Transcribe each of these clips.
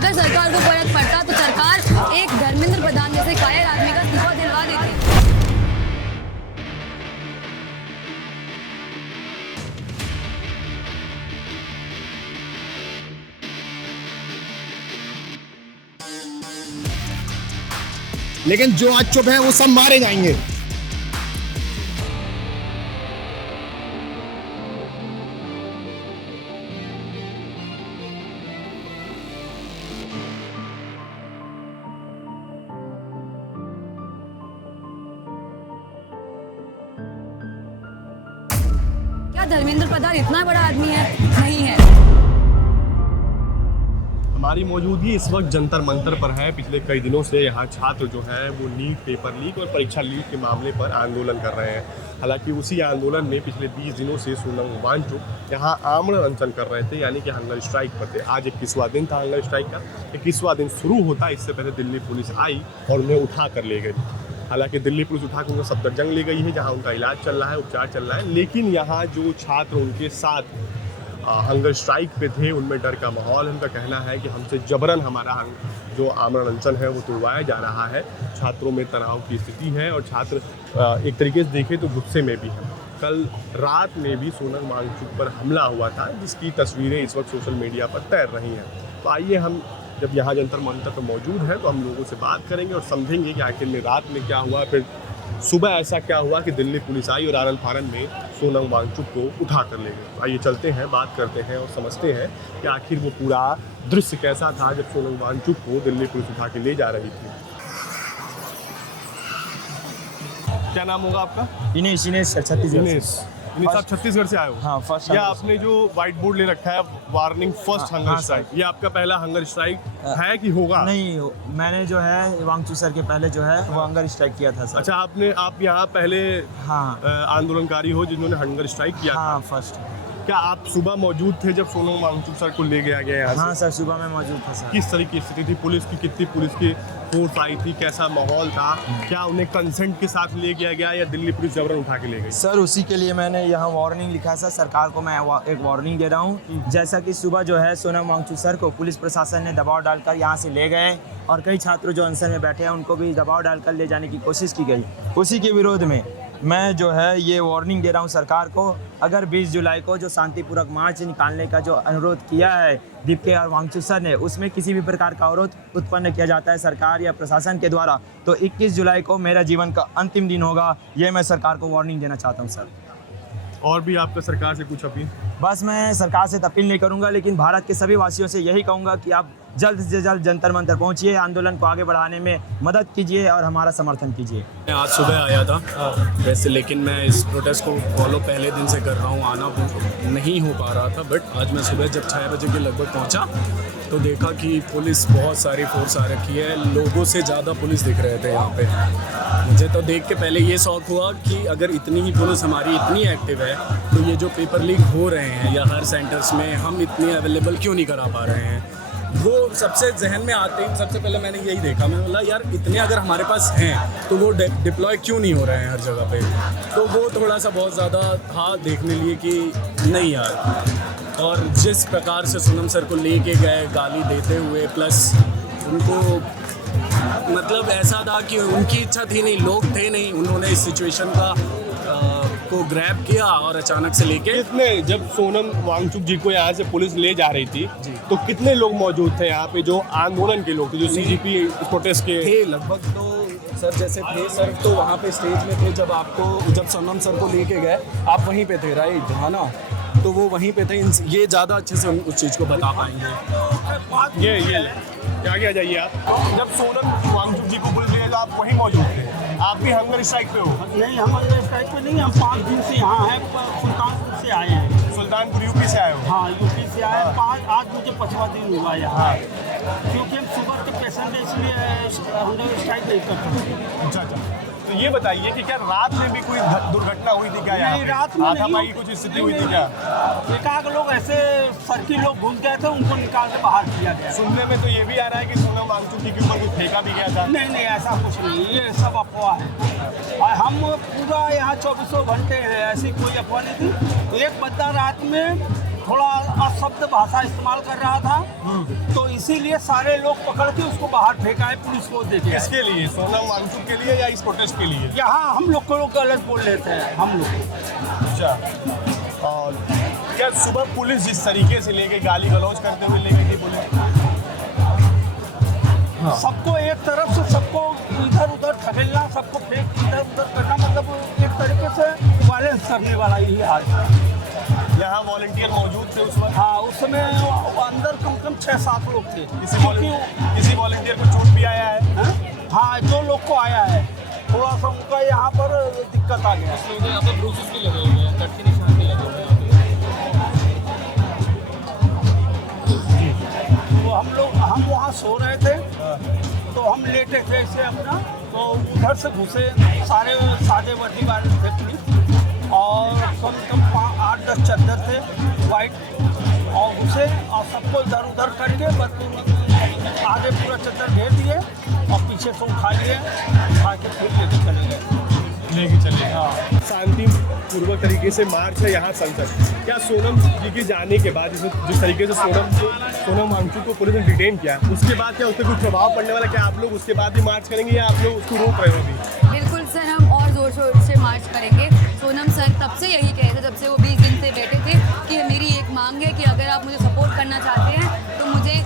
अगर सरकार को फर्क पड़ता तो सरकार एक धर्मेंद्र प्रधान जैसे कायर आदमी का इस्तीफा दिलवा देती। लेकिन जो आज चुप है वो सब मारे जाएंगे। क्या धर्मेंद्र प्रधान इतना बड़ा आदमी है? नहीं है। हमारी मौजूदगी इस वक्त जंतर मंतर पर है। पिछले कई दिनों से यहाँ छात्र जो है वो नीट पेपर लीक और परीक्षा लीक के मामले पर आंदोलन कर रहे हैं। हालांकि उसी आंदोलन में पिछले 20 दिनों से सोनम वांगचुक यहाँ आमरण अनशन कर रहे थे, यानी कि हंगर स्ट्राइक पर थे। आज 21वां दिन था हंगर स्ट्राइक का। 21वां दिन शुरू होता इससे पहले दिल्ली पुलिस आई और उन्हें उठा कर ले गई। हालांकि दिल्ली पुलिस उठा कर उनका सफदरजंग ले गई है, जहाँ उनका इलाज चल रहा है, उपचार चल रहा है। लेकिन यहाँ जो छात्र उनके साथ हंगर स्ट्राइक पे थे उनमें डर का माहौल है। उनका कहना है कि हमसे जबरन हमारा जो आमरण अनशन है वो तोड़वाया जा रहा है। छात्रों में तनाव की स्थिति है और छात्र एक तरीके से देखें तो गुस्से में भी हैं। कल रात में भी सोनम वांगचुक पर हमला हुआ था, जिसकी तस्वीरें इस वक्त सोशल मीडिया पर तैर रही हैं। तो आइए हम जब यहाँ जंतर मंतर पर मौजूद हैं तो हम लोगों से बात करेंगे और समझेंगे कि आखिर में रात में क्या हुआ, फिर सुबह ऐसा क्या हुआ कि दिल्ली पुलिस आई और आनन फानन में सोनम वांगचुक को उठा कर ले गए। आइए चलते हैं, बात करते हैं और समझते हैं कि आखिर वो पूरा दृश्य कैसा था जब सोनम वांगचुक को दिल्ली पुलिस उठा के ले जा रही थी। क्या नाम होगा आपका? दिनेश छत्तीसगढ़ से। आप छत्तीसगढ़ से आए हो? हाँ, फर्स्ट। ये आपने जो व्हाइट बोर्ड ले रखा है वार्निंग फर्स्ट हंगर स्ट्राइक, ये आपका पहला हंगर स्ट्राइक है कि होगा? नहीं, मैंने जो है वांगचुक सर के पहले जो है वो हंगर स्ट्राइक किया था सर। अच्छा, आप यहाँ पहले हाँ आंदोलनकारी हो जिन्होंने हंगर स्ट्राइक किया था? हाँ, फर्स्ट। क्या आप सुबह मौजूद थे जब सोनम वांगचुक सर को ले गया यहाँ हाँ से? सर, सुबह में मौजूद था सर। किस तरह की स्थिति थी? पुलिस की कितनी पुलिस की फोर्स आई थी? कैसा माहौल था? क्या उन्हें कंसेंट के साथ ले गया गया या दिल्ली पुलिस जबरन उठा के ले गई? सर उसी के लिए मैंने यहाँ वार्निंग लिखा सर। सरकार को मैं एक वार्निंग दे रहा हूँ। जैसा कि सुबह जो है सोनम वांगचुक सर को पुलिस प्रशासन ने दबाव डालकर यहाँ से ले गए और कई छात्र जो अनशन में बैठे हैं उनको भी दबाव डालकर ले जाने की कोशिश की गई। उसी के विरोध में मैं जो है ये वार्निंग दे रहा हूँ सरकार को। अगर 20 जुलाई को जो शांतिपूर्वक मार्च निकालने का जो अनुरोध किया है दीपके और वांगचुक सर ने, उसमें किसी भी प्रकार का अवरोध उत्पन्न किया जाता है सरकार या प्रशासन के द्वारा, तो 21 जुलाई को मेरा जीवन का अंतिम दिन होगा। ये मैं सरकार को वार्निंग देना चाहता हूँ सर। और भी आपका सरकार से कुछ अपील? बस मैं सरकार से अपील नहीं करूँगा, लेकिन भारत के सभी वासियों से यही कहूँगा कि आप जल्द से जल्द जंतर मंतर पहुँचिए, आंदोलन को आगे बढ़ाने में मदद कीजिए और हमारा समर्थन कीजिए। मैं आज सुबह आया था वैसे, लेकिन मैं इस प्रोटेस्ट को फॉलो पहले दिन से कर रहा हूँ। आना नहीं हो पा रहा था, बट आज मैं सुबह जब 6 बजे के लगभग पहुँचा तो देखा कि पुलिस बहुत सारी फोर्स आ रखी है। लोगों से ज़्यादा पुलिस दिख रहे थे यहाँ पे। मुझे तो देख के पहले ये शौक हुआ कि अगर इतनी ही पुलिस हमारी इतनी एक्टिव है तो ये जो पेपर लीक हो रहे हैं या हर सेंटर्स में हम इतनी अवेलेबल क्यों नहीं करा पा रहे हैं। वो सबसे जहन में आते ही सबसे पहले मैंने यही देखा। मैं बोला यार इतने अगर हमारे पास हैं तो वो डिप्लॉय क्यों नहीं हो रहे हैं हर जगह पे। तो वो थोड़ा सा बहुत ज़्यादा था देखने लिए कि नहीं यार। और जिस प्रकार से सोनम सर को लेके गए गाली देते हुए, प्लस उनको मतलब ऐसा था कि उनकी इच्छा थी नहीं, लोग थे नहीं, उन्होंने इस सिचुएशन को ग्रैब किया और अचानक से लेके। कितने, जब सोनम वांगचुक जी को यहाँ से पुलिस ले जा रही थी तो कितने लोग मौजूद थे यहाँ पे? जो आंदोलन के लोग थे, जो सीजीपी प्रोटेस्ट के थे लगभग, तो सर जैसे थे सर तो वहाँ पे स्टेज में थे जब सोनम सर को लेके गए, आप वहीं पे थे राइट, है ना? तो वो वहीं पे थे। ये ज़्यादा अच्छे से उस चीज़ को बता पाएंगे। ये आगे आ जाइए आप। जब सोनम वांगचुक जी को पुलिस ले गई तो आप वहीं मौजूद थे? आप भी हंगर स्ट्राइक पे हो? नहीं, हम हंगर स्ट्राइक पे नहीं, हम 5 दिन से यहाँ हैं, सुल्तानपुर से आए हैं। सुल्तानपुर यूपी से आए हो? हाँ, यूपी से आए हैं। आज मुझे 5वां दिन हुआ यहाँ, क्योंकि हम सुबह के पेशेंट हैं, इसलिए हंगर स्ट्राइक नहीं करते। अच्छा। तो ये बताइए कि क्या रात में भी कोई दुर्घटना हुई थी क्या? नहीं, रात में हाथापाई की कुछ स्थिति हुई थी क्या? एकाध लोग ऐसे सर्किल लोग घुस गए थे, उनको निकाल के बाहर किया गया। सुनने में तो ये भी आ रहा है कि सोनम वांगचुक जी के ऊपर कुछ फेंका भी गया था। नहीं, ऐसा कुछ नहीं, ये सब अफवाह है। और हम पूरा यहाँ 24 घंटे हैं, ऐसी कोई अफवाह नहीं थी। एक बंदा रात में थोड़ा अशब्द भाषा इस्तेमाल कर रहा था, तो इसीलिए सारे लोग पकड़ के उसको बाहर फेंका है, पुलिस को दे दिया है। किसके लिए, सोनम वांगचुक के लिए या इस प्रोटेस्ट के लिए? यहाँ हम लोग को गलत बोल लेते हैं हम लोग। अच्छा, और क्या सुबह पुलिस जिस तरीके से ले गई, गाली गलौज करते हुए ले गई थी पुलिस? सबको एक तरफ से सबको इधर उधर धकेलना, सबको फेंक इधर उधर करना, मतलब एक तरीके से वायलेंस करने वाला ही हाल है। यहाँ वॉलंटियर मौजूद थे उस वक्त? हाँ, उस समय अंदर कम से कम 6-7 लोग थे। किसी वॉलंटियर को चोट भी आया है? हाँ, 2 लोग को आया है, थोड़ा सा उनका यहाँ पर दिक्कत आ गया। यहाँ पे ब्रूसेस भी लगे हुए हैं, कट के निशान भी लगे हुए हैं। तो हम वहाँ सो रहे थे, तो हम लेटे थे ऐसे अपना, तो उधर से घुसे सारे सादे वर्दी वाले थे पुलिस, और कम से कम 8-10 चद्दर थे वाइट, और घुसे और सबको इधर उधर करके बस आगे पूरा चद्दर घेर दिए और पीछे से उठा लिए, उठा के फिर लेके चले गए। हाँ, शांतिपूर्वक तरीके से मार्च है यहाँ संसद। क्या सोनम जी के जाने के बाद जिस तरीके से सोनम वांगचुक को पुलिस ने डिटेन किया, उसके बाद क्या उस पर कुछ प्रभाव पड़ने वाला? क्या आप लोग उसके बाद भी मार्च करेंगे या आप लोग उसको रोक रहे हो अभी? बिल्कुल सर, हम और ज़ोर शोर से मार्च करेंगे। सोनम सर तब से यही कहे थे, जब से वो 20 दिन से बैठे थे, कि मेरी एक मांग है कि अगर आप मुझे सपोर्ट करना चाहते हैं तो मुझे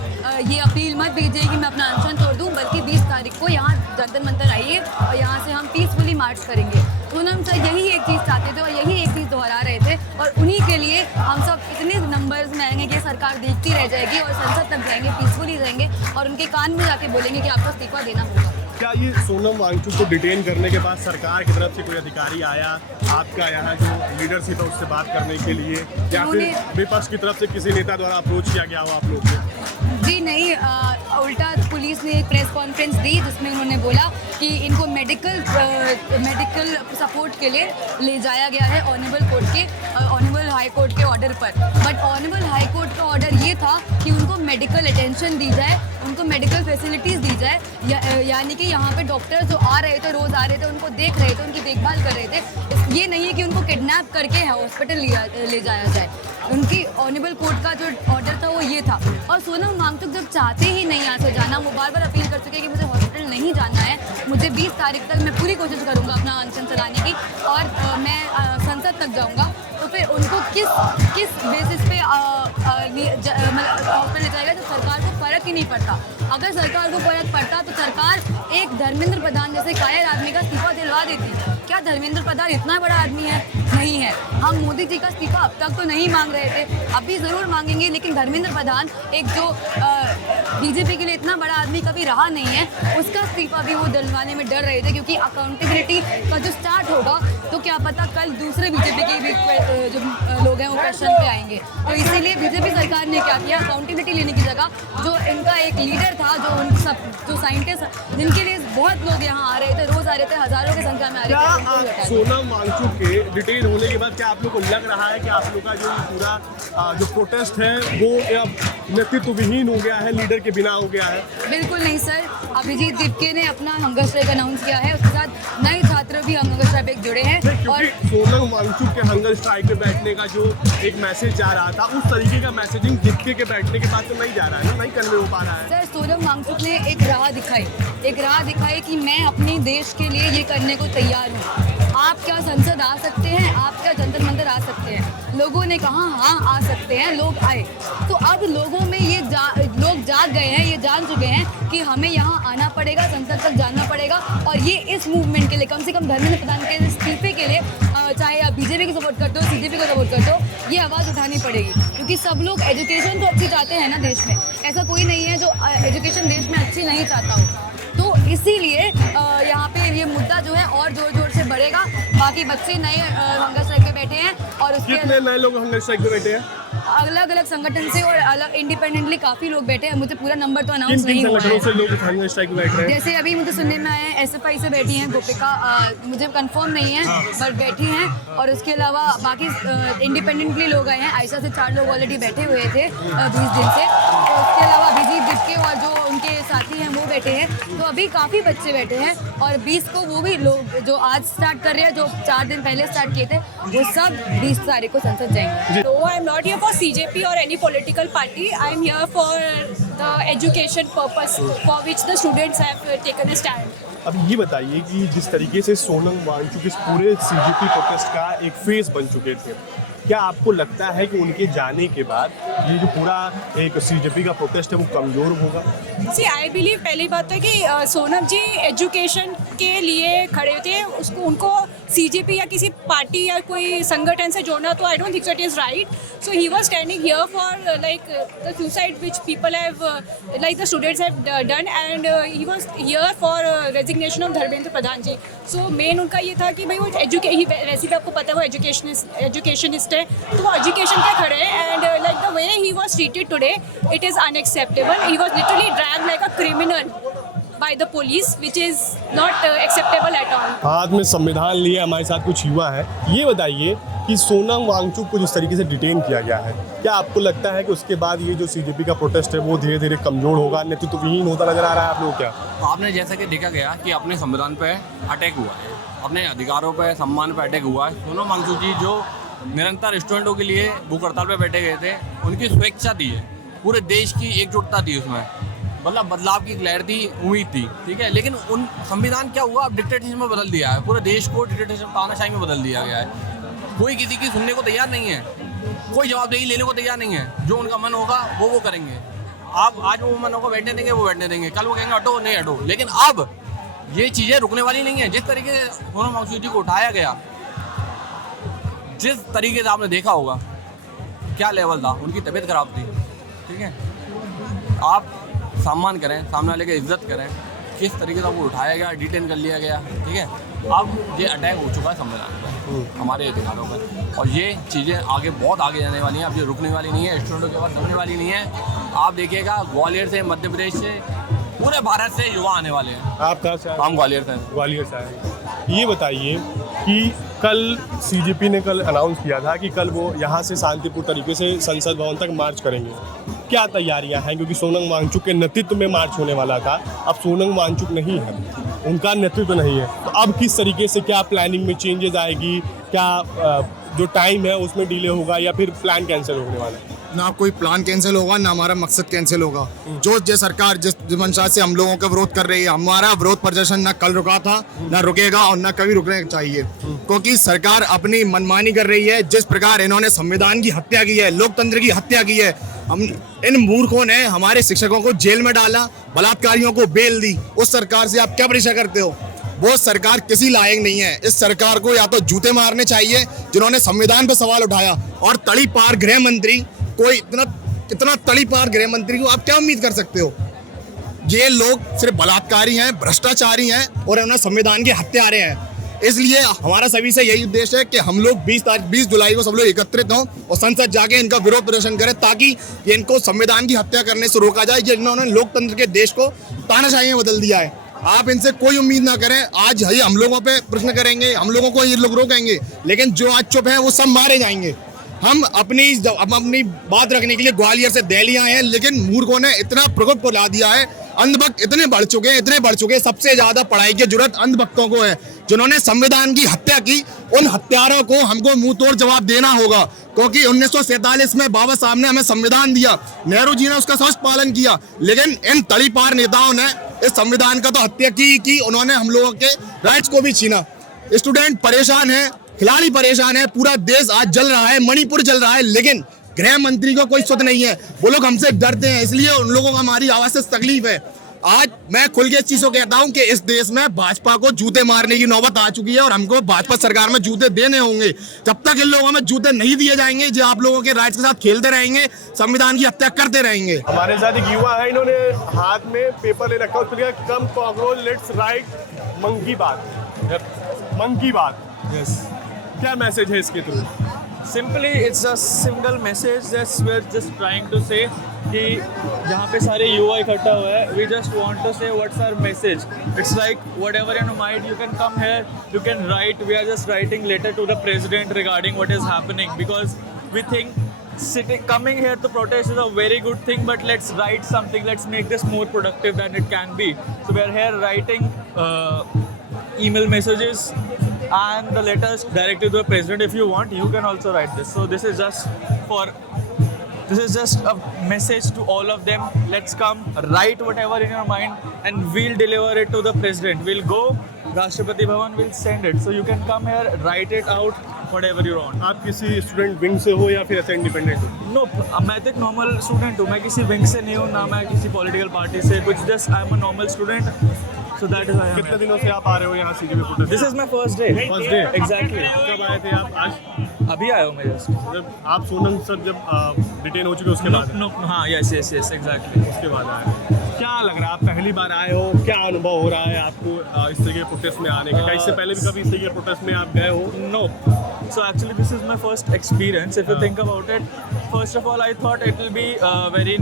ये अपील मत भेजिए कि मैं अपना अनशन तोड़ दूं, बल्कि 20 तारीख को यहाँ जंतर मंतर आइए और यहाँ से हम पीसफुली मार्च करेंगे। सोनम सर यही एक चीज़ चाहते थे और यही एक चीज़ दोहरा रहे थे, और उन्हीं के लिए हम सब इतने नंबर्स में आएंगे कि सरकार देखती रह जाएगी और संसद तक जाएंगे, पीसफुली रहेंगे और उनके कान में जाके बोलेंगे कि आपको इस्तीफा देना होगा। क्या ये सोनम वांगचुक को डिटेन करने के बाद सरकार की तरफ से कोई अधिकारी आया आपका यहाँ जो लीडरशिप है उससे बात करने के लिए, या फिर विपक्ष की तरफ से किसी नेता द्वारा अप्रोच किया गया हो आप लोग को? जी नहीं, उल्टा पुलिस ने एक प्रेस कॉन्फ्रेंस दी जिसमें उन्होंने बोला कि इनको मेडिकल सपोर्ट के लिए ले जाया गया है ऑनरेबल हाई कोर्ट के ऑर्डर पर। बट ऑनरेबल हाई कोर्ट का ऑर्डर ये था कि उनको मेडिकल अटेंशन दी जाए, उनको मेडिकल फैसिलिटीज़ दी जाए, यानी कि यहाँ पे डॉक्टर जो आ रहे थे, रोज़ आ रहे थे, उनको देख रहे थे, उनकी देखभाल कर रहे थे। ये नहीं है कि उनको किडनैप करके हॉस्पिटल ले जाया जाए। उनकी ऑनरेबल कोर्ट का जो ऑर्डर था वो ये था। और सोनम वांगचुक जब चाहते ही नहीं यहाँ से जाना, वो बार बार अपील कर चुके हैं कि मुझे हॉस्पिटल नहीं जाना है, मुझे 20 तारीख तक मैं पूरी कोशिश करूँगा अपना अनशन चलाने की और मैं संसद तक जाऊँगा, तो फिर उनको किस बेसिस पे हॉस्पिटल ले जाएगा जब सरकार को फ़र्क ही नहीं पड़ता। अगर सरकार को फ़र्क पड़ता तो सरकार एक धर्मेंद्र प्रधान जैसे कायर आदमी का इस्तीफा दिलवा देती। क्या धर्मेंद्र प्रधान इतना बड़ा आदमी है? नहीं है। हम मोदी जी का इस्तीफा अब तक तो नहीं मांग रहे थे, अभी ज़रूर मांगेंगे, लेकिन धर्मेंद्र प्रधान एक जो बीजेपी के लिए इतना बड़ा आदमी कभी रहा नहीं है, उसका इस्तीफा भी वो दिलवाने में डर रहे थे, क्योंकि अकाउंटेबिलिटी का जो स्टार्ट होगा तो क्या पता कल दूसरे बीजेपी के भी जो लोग हैं वो क्वेश्चन पे आएंगे। तो इसीलिए बीजेपी सरकार ने क्या किया, अकाउंटेबिलिटी लेने की जगह जो इनका एक लीडर था, जो साइंटिस्ट जिनके लिए बहुत लोग यहाँ आ रहे थे, रोज़ आ रहे थे, हज़ारों की संख्या में आ रहे थे। सोनम वांगचुक के डिटेन होने के बाद क्या आप लोग को लग रहा है कि आप लोग का जो पूरा जो प्रोटेस्ट है वो नेतृत्व विहीन हो गया है, लीडर के बिना हो गया है? बिल्कुल नहीं सर, अभिजीत दीपके ने अपना हंगर स्ट्राइक अनाउंस किया है, उसके साथ नए छात्र भी हंगर स्ट्राइक पे जुड़े हैं। और सोनम वांगचुक के हंगर स्ट्राइक पे बैठने का जो एक मैसेज जा रहा था, उस तरीके का मैसेजिंग दीपके के बैठने के बाद तो नहीं जा रहा है ना, नहीं कन्वे हो पा रहा है। सर, सोनम वांगचुक ने एक राह दिखाई कि मैं अपने देश के लिए ये करने को तैयार हूँ। आप क्या संसद आ सकते हैं, आप क्या जंतर मंतर आ सकते हैं? लोगों ने कहा हाँ आ सकते हैं, लोग आए। तो अब लोगों में लोग जाग गए हैं, ये जान चुके हैं कि हमें यहाँ आना पड़ेगा, संसद तक जाना पड़ेगा, और ये इस मूवमेंट के लिए, कम से कम धर्मेंद्र प्रधान के इस्तीफे के लिए, चाहे आप बीजेपी को सपोर्ट करते हो, सीजेपी को सपोर्ट करते हो, ये आवाज़ उठानी पड़ेगी। क्योंकि सब लोग एजुकेशन तो अच्छी चाहते हैं ना देश में, ऐसा कोई नहीं है जो एजुकेशन देश में अच्छी नहीं चाहता हो। तो इसीलिए यहाँ पे ये मुद्दा जो है और जोर से बढ़ेगा। बाकी बच्चे नए हंगर स्ट्राइक पे बैठे हैं, और उसके कितने नए लोग हंगर स्ट्राइक पे बैठे हैं? अलग अलग संगठन से और अलग इंडिपेंडेंटली काफ़ी लोग बैठे हैं। मुझे पूरा नंबर तो अनाउंस नहीं हुआ है। से लोग हंगर स्ट्राइक पे बैठ रहे हैं? जैसे अभी मुझे सुनने में आया है SFI से बैठी हैं गोपिका, मुझे कंफर्म नहीं है, बट बैठी हैं। और उसके अलावा बाकी इंडिपेंडेंटली लोग आए हैं। आयशा से 4 लोग ऑलरेडी बैठे हुए थे 20 दिन से। और उसके अलावा अभिजीत दीपके और जो उनके साथी हैं वो बैठे हैं, तो अभी काफ़ी बच्चे बैठे हैं और 20 को वो भी लोग जो आज स्टार्ट कर रहे हैं, जो 4 दिन पहले स्टार्ट किए थे, वो सब 20 तारीख को संसद जाएंगे। No, I'm not here for CJP or any political party. I'm here for the education purpose for which the students have taken a stand. अब ये बताइए कि जिस तरीके से सोनम वांगचुक इस पूरे सीजेपी प्रोटेस्ट का एक फेस बन चुके थे, क्या आपको लगता है कि उनके जाने के बाद ये जो पूरा एक सीजेपी का प्रोटेस्ट है वो कमज़ोर होगा? See, I believe पहली बात है कि सोनम जी एजुकेशन के लिए खड़े थे, उसको उनको CJP या किसी पार्टी या कोई संगठन से जोड़ना, तो I don't think it is right. So he was standing here for like the suicide which people have like the students have done, and he was here for resignation of Dharmendra Pradhan ji. So main उनका ये था कि भाई वो वैसे भी आपको पता है वो एजुकेशनिस्ट है, तो वो एजुकेशन पे खड़े हैं. And like the way he was treated today, it is unacceptable. He was literally dragged like a criminal by the police, which is not acceptable at all. हाथ में संविधान लिए हमारे साथ कुछ युवा है. ये बताइए कि सोनम वांगचुक को जिस तरीके से डिटेन किया गया है, क्या आपको लगता है कि उसके बाद ये जो सीजेपी का प्रोटेस्ट है वो धीरे धीरे कमज़ोर होगा, नेतृत्वहीन होता नजर आ रहा है आप लोग? क्या आपने जैसा कि देखा गया कि अपने संविधान पे अटैक हुआ है, अपने अधिकारों पे सम्मान पे अटैक हुआ है. सोनम वांगचुक जी जो निरंतर स्टूडेंटों के लिए भूख हड़ताल पे बैठे गए थे, उनकी स्वेच्छा थी है, पूरे देश की एकजुटता थी उसमें, मतलब बदलाव की लहर थी, उम्मीद थी, ठीक है. लेकिन उन संविधान क्या हुआ, अब डिक्टेटरशिप में बदल दिया है, पूरे देश को डिक्टेटरशिप तानाशाही में बदल दिया गया है. कोई किसी की सुनने को तैयार नहीं है, कोई जवाबदेही लेने को तैयार नहीं है. जो उनका मन होगा वो करेंगे. आप आज वो मन होगा बैठने देंगे, वो बैठने देंगे, कल वो कहेंगे हटो, नहीं हटो. लेकिन अब ये चीज़ें रुकने वाली नहीं है. जिस तरीके से सोनम वांगचुक जी को उठाया गया, जिस तरीके से आपने देखा होगा क्या लेवल था, उनकी तबीयत खराब थी, ठीक है. आप सम्मान करें, सामने वाले की इज्जत करें. किस तरीके से आपको उठाया गया, डिटेन कर लिया गया, ठीक है. अब ये अटैक हो चुका है संविधान पर, हमारे अधिकारों पर, और ये चीज़ें आगे बहुत आगे जाने वाली हैं. अब ये रुकने वाली नहीं है, स्टूडेंटों के पास रुकने वाली नहीं है. आप देखिएगा ग्वालियर से, मध्य प्रदेश से, पूरे भारत से युवा आने वाले हैं. आप कहाँ से? हम ग्वालियर से. ग्वालियर से आए. ये बताइए कि कल सीजेपी ने कल अनाउंस किया था कि कल वो यहाँ से शांतिपूर्ण तरीके से संसद भवन तक मार्च करेंगे. क्या तैयारियां हैं? क्योंकि सोनम वांगचुक के नेतृत्व में मार्च होने वाला था, अब सोनम वांगचुक नहीं है, उनका नेतृत्व नहीं है, तो अब किस तरीके से क्या प्लानिंग में चेंजेस आएगी? क्या जो टाइम है उसमें डिले होगा या फिर प्लान कैंसिल होने वाला है? ना कोई प्लान कैंसिल होगा, ना हमारा मकसद कैंसिल होगा. जो सरकार जिस मंशा से हम लोगों का विरोध कर रही है, हमारा विरोध प्रदर्शन ना कल रुका था, ना रुकेगा और ना कभी रुकने चाहिए. क्योंकि सरकार अपनी मनमानी कर रही है. जिस प्रकार इन्होंने संविधान की हत्या की है, लोकतंत्र की हत्या की है, हम इन मूर्खों ने हमारे शिक्षकों को जेल में डाला, बलात्कारियों को बेल दी. उस सरकार से आप क्या परीक्षा करते हो? वो सरकार किसी लायक नहीं है. इस सरकार को या तो जूते मारने चाहिए जिन्होंने संविधान पर सवाल उठाया, और तड़ी पार गृह मंत्री, कोई इतना तड़ी पार गृह मंत्री को आप क्या उम्मीद कर सकते हो? ये लोग सिर्फ बलात्कारी हैं, भ्रष्टाचारी हैं और उन्हें संविधान के हत्यारे हैं. इसलिए हमारा सभी से यही उद्देश्य है कि हम लोग 20 जुलाई को सब लोग एकत्रित हों और संसद जाके इनका विरोध प्रदर्शन करें, ताकि इनको संविधान की हत्या करने से रोका जाए. जिन्होंने लोकतंत्र के देश को तानाशाही में बदल दिया है. आप इनसे कोई उम्मीद ना करें. आज ये हम लोगों पे प्रश्न करेंगे, हम लोगों को ये लोग रोकेंगे, लेकिन जो आज चुप हैं वो सब मारे जाएंगे. हम अपनी बात रखने के लिए ग्वालियर से दिल्ली आए हैं, लेकिन मूर्खों ने इतना प्रकोप को ला दिया है. अंधभक्त इतने बढ़ चुके. सबसे ज्यादा पढ़ाई की जरूरत अंधभक्तों को है, जिन्होंने संविधान की हत्या की. उन हत्यारों को हमको मुंह तोड़ जवाब देना होगा, क्योंकि 1947 में बाबा साहब ने हमें संविधान दिया, नेहरू जी ने उसका सख्त पालन किया, लेकिन इन तड़ीपार नेताओं ने इस संविधान का तो हत्या की उन्होंने हम लोगों के राइट्स को भी छीना. स्टूडेंट परेशान है, खिलाड़ी परेशान है, पूरा देश आज जल रहा है, मणिपुर जल रहा है, लेकिन गृह मंत्री को कोई सुध नहीं है. वो लोग हमसे डरते हैं, इसलिए उन लोगों को हमारी आवाज से तकलीफ है. आज मैं खुल के इस चीज को कहता हूं कि इस देश में भाजपा को जूते मारने की नौबत आ चुकी है और हमको भाजपा सरकार में जूते देने होंगे. जब तक इन लोगों में जूते नहीं दिए जाएंगे, जो आप लोगों के राइट्स के साथ खेलते रहेंगे, संविधान की हत्या करते रहेंगे. हमारे साथ एक युवा है, इन्होंने हाथ में पेपर ले रखा, उस पर कम कॉकरोच लेट्स राइट मंकी बात. मंकी बात, यस. क्या मैसेज है इसके through? Simply, it's a single message that we're just trying to say कि जहाँ पे सारे युवा इकट्ठा हुए हैं, we just want to say what's our message. It's like whatever in your mind, you can come here, you can write. We are just writing letter to the president regarding what is happening, because we think coming here to protest is a very good thing, but let's write something. Let's make this more productive than it can be. So we are here writing email messages and the letters directly to the president. If you want, you can also write this. So this is just a message to all of them. Let's come, write whatever in your mind, and we'll deliver it to the president. We'll go Rashtrapati Bhavan, will send it. So you can come here, write it out, whatever you want. आप किसी student wing से हो या फिर ऐसे independent हो? No, मैं तो एक नॉर्मल स्टूडेंट हूँ. मैं किसी विंग से नहीं हूँ, ना मैं किसी पॉलिटिकल पार्टी से कुछ. Just I am a normal student. So that is why I am कितने here. दिनों से आप आ रहे हो यहाँ CJP protest? This is my first day. First day? Exactly. कब आए थे आप? आज अभी आया हूँ मैं जस्ट. जब आप सोनम सर जब डिटेन हो चुके उसके बाद आए? No, हाँ, yes, exactly. उसके बाद आए. क्या लग रहा है, आप पहली बार आए हो, क्या अनुभव हो रहा है आपको इस तरह के प्रोटेस्ट में आने का? क्या इससे पहले भी कभी इस तरह के प्रोटेस्ट में आप गए हो? No. So actually this is my first experience. If you think about it, first of all I thought it will be very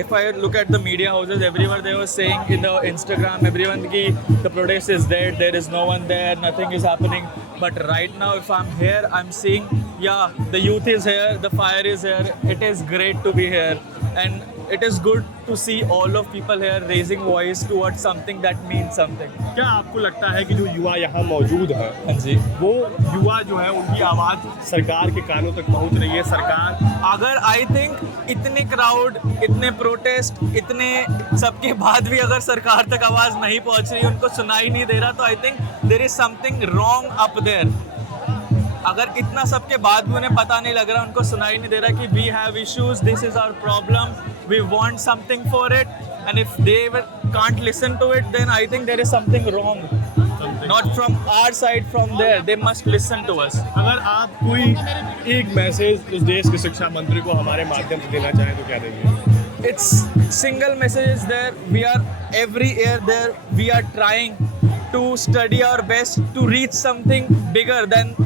if I look at the media houses, everywhere they were saying in the Instagram, everyone ki the protest is dead, there is no one there, nothing is happening. But right now if I'm here, I'm seeing, yeah, the youth is here, the fire is here. It is great to be here, and it is good to see all of people here raising voice towards something that means something. क्या आपको लगता है कि जो युवा यहाँ मौजूद हैं, हाँ जी, वो युवा जो है उनकी आवाज़ सरकार के कानों तक पहुँच रही है? सरकार अगर आई थिंक इतने क्राउड, इतने प्रोटेस्ट, इतने सबके बाद भी अगर सरकार तक आवाज़ नहीं पहुंच रही, उनको सुनाई नहीं दे रहा, तो I think there is something wrong up there. अगर इतना सबके बाद भी उन्हें पता नहीं लग रहा, उनको सुनाई नहीं दे रहा कि we have issues, this is our problem, we want something for it, and if they can't listen to it, then I think there is something wrong. Not from our side, from there. They must listen to us. अगर आप कोई एक message इस देश के शिक्षा मंत्री को हमारे माध्यम से देना चाहें तो क्या देंगे? It's single messages there. We are every year there. We are trying to study our best to reach something bigger than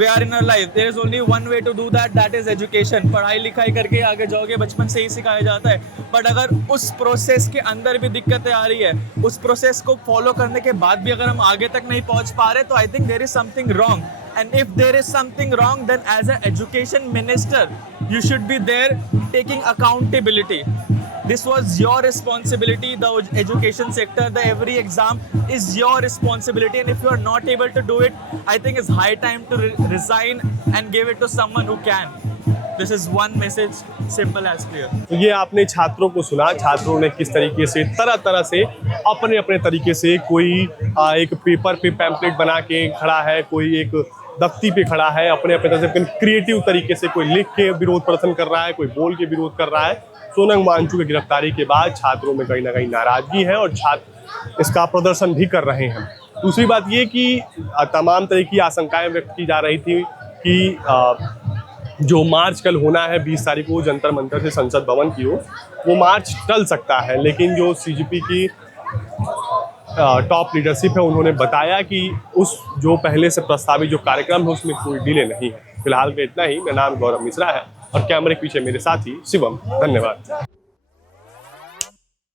we are in our life. There is only one way to do that. That is education. पढ़ाई लिखाई करके आगे जाओगे, बचपन से ही सिखाया जाता है. बट अगर उस प्रोसेस के अंदर भी दिक्कतें आ रही है, उस प्रोसेस को फॉलो करने के बाद भी अगर हम आगे तक नहीं पहुंच पा रहे, तो I think there is something wrong. And if there is something wrong, then as an education minister, you should be there taking accountability. This was your responsibility, the education sector, the every exam is your responsibility, and if you are not able to do it, I think it's high time to resign and give it to someone who can. This is one message, simple as clear. तो ये आपने छात्रों को सुना, छात्रों ने किस तरीके से तरह तरह से अपने अपने तरीके से, कोई एक पेपर पे पैम्पलेट बना के खड़ा है, कोई एक दफ्ती पे खड़ा है, अपने अपने तरह से क्रिएटिव तरीके से कोई लिख के विरोध प्रदर्शन कर रहा है, कोई बोल के विरोध कर रहा है. सोनम वांगचुक की गिरफ्तारी के बाद छात्रों में कहीं ना कहीं नाराजगी है और छात्र इसका प्रदर्शन भी कर रहे हैं. दूसरी बात ये कि तमाम तरह की आशंकाएं व्यक्त की जा रही थी कि जो मार्च कल होना है 20 तारीख को जंतर मंतर से संसद भवन की ओर, वो मार्च टल सकता है. लेकिन जो CJP की टॉप लीडरशिप है, उन्होंने बताया कि उस जो पहले से प्रस्तावित जो कार्यक्रम है उसमें कोई डिले नहीं है. फिलहाल में इतना ही. मेरा नाम गौरव मिश्रा है और कैमरे के पीछे मेरे साथी शिवम. धन्यवाद.